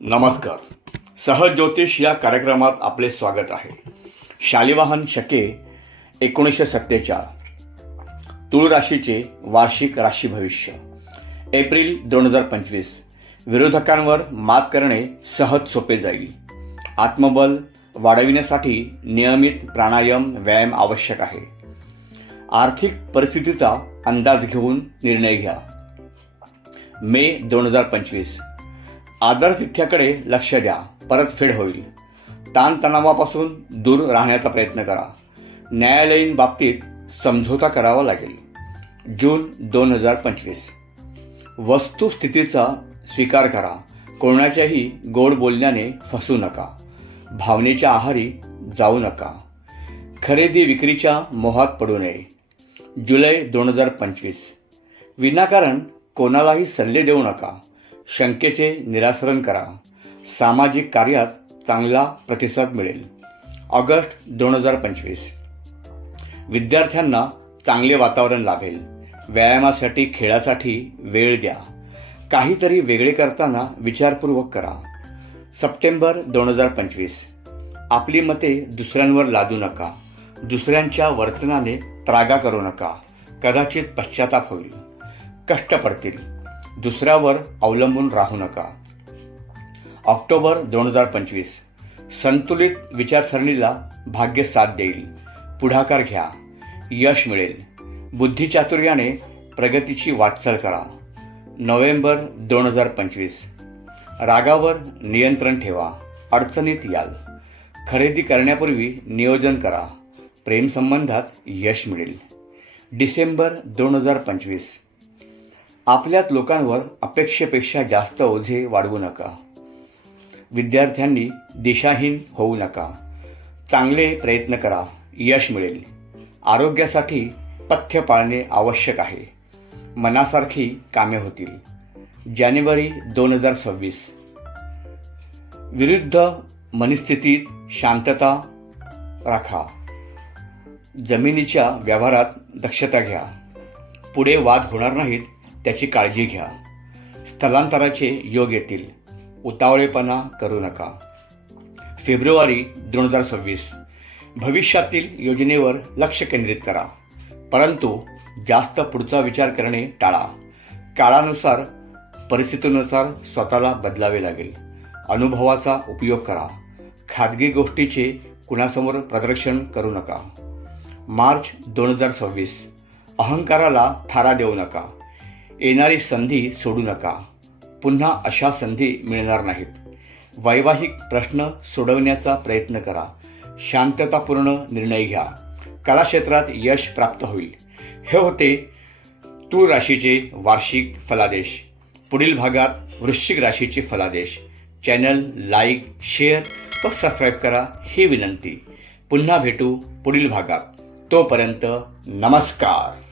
नमस्कार. सहज ज्योतिष या कार्यक्रमात आपले स्वागत आहे. शालिवाहन शके एकोणीसशे सत्तेचाळ. तुळ राशीचे वार्षिक राशी भविष्य. एप्रिल दोन हजार पंचवीस. विरोधकांवर मात करणे सहज सोपे जाईल. आत्मबल वाढविण्यासाठी नियमित प्राणायाम व्यायाम आवश्यक आहे. आर्थिक परिस्थितीचा अंदाज घेऊन निर्णय घ्या. मे दोन हजार पंचवीस. आदरतिथ्याकडे लक्ष द्या परतफेड होईल. ताणतणावापासून दूर राहण्याचा प्रयत्न करा. न्यायालयीन बाबतीत समझोता करावा लागेल. जून दोन हजार पंचवीस. वस्तुस्थितीचा स्वीकार करा. कोणाच्याही गोड बोलण्याने फसू नका. भावनेच्या आहारी जाऊ नका. खरेदी विक्रीच्या मोहात पडू नये. जुलै दोन हजार पंचवीस. विनाकारण कोणालाही सल्ले देऊ नका. शंकेचे निरासरण करा सामाजिक कार्यात चांगला प्रतिसाद मिळेल. ऑगस्ट दोन हजार पंचवीस. विद्यार्थ्यांना चांगले वातावरण लाभेल. व्यायामासाठी खेळासाठी वेळ द्या. काहीतरी वेगळे करताना विचारपूर्वक करा. सप्टेंबर दोन हजार पंचवीस. आपली मते दुसऱ्यांवर लादू नका. दुसऱ्यांच्या वर्तनाने त्रागा करू नका. कदाचित पश्चाताप होईल. कष्ट पडतील. दुसऱ्यावर अवलंबून राहू नका. ऑक्टोबर दोन हजार पंचवीस. संतुलित विचारसरणीला भाग्य साथ देईल. पुढाकार घ्या. यश मिळेल. बुद्धिचातुर्याने प्रगतीची वाटचाल करा. नोव्हेंबर दोन हजार पंचवीस. रागावर नियंत्रण ठेवा. अडचणीत याल. खरेदी करण्यापूर्वी नियोजन करा. प्रेमसंबंधात यश मिळेल. डिसेंबर दोन हजार पंचवीस. आपल्यात लोकांवर अपेक्षेपेक्षा जास्त ओझे वाढवू नका. विद्यार्थ्यांनी दिशाहीन होऊ नका. चांगले प्रयत्न करा. यश मिळेल. आरोग्यासाठी पथ्य पाळणे आवश्यक आहे. मनासारखी कामे होतील. जानेवारी दोन हजार सव्वीस. विरुद्ध मनस्थितीत शांतता राखा. जमिनीच्या व्यवहारात दक्षता घ्या. पुढे वाद होणार नाहीत. त्याची काळजी घ्या. स्थलांतराचे योग येतील. उतावळेपणा करू नका. फेब्रुवारी दोन हजार सव्वीस. भविष्यातील योजनेवर लक्ष केंद्रित करा. परंतु जास्त पुढचा विचार करणे टाळा. काळानुसार परिस्थितीनुसार स्वतःला बदलावे लागेल. अनुभवाचा उपयोग करा. खाजगी गोष्टीचे कुणासमोर प्रदर्शन करू नका. मार्च दोन हजार सव्वीस. अहंकाराला थारा देऊ नका. येणारी संधी सोडू नका. पुन्हा अशा संधी मिळणार नाहीत. वैवाहिक प्रश्न सोडवण्याचा प्रयत्न करा. शांततापूर्ण निर्णय घ्या. कलाक्षेत्रात यश प्राप्त होईल. हे होते तूळ राशीचे वार्षिक फलादेश. पुढील भागात वृश्चिक राशीचे फलादेश. चॅनल लाईक शेअर व सबस्क्राईब करा ही विनंती. पुन्हा भेटू पुढील भागात. तोपर्यंत नमस्कार.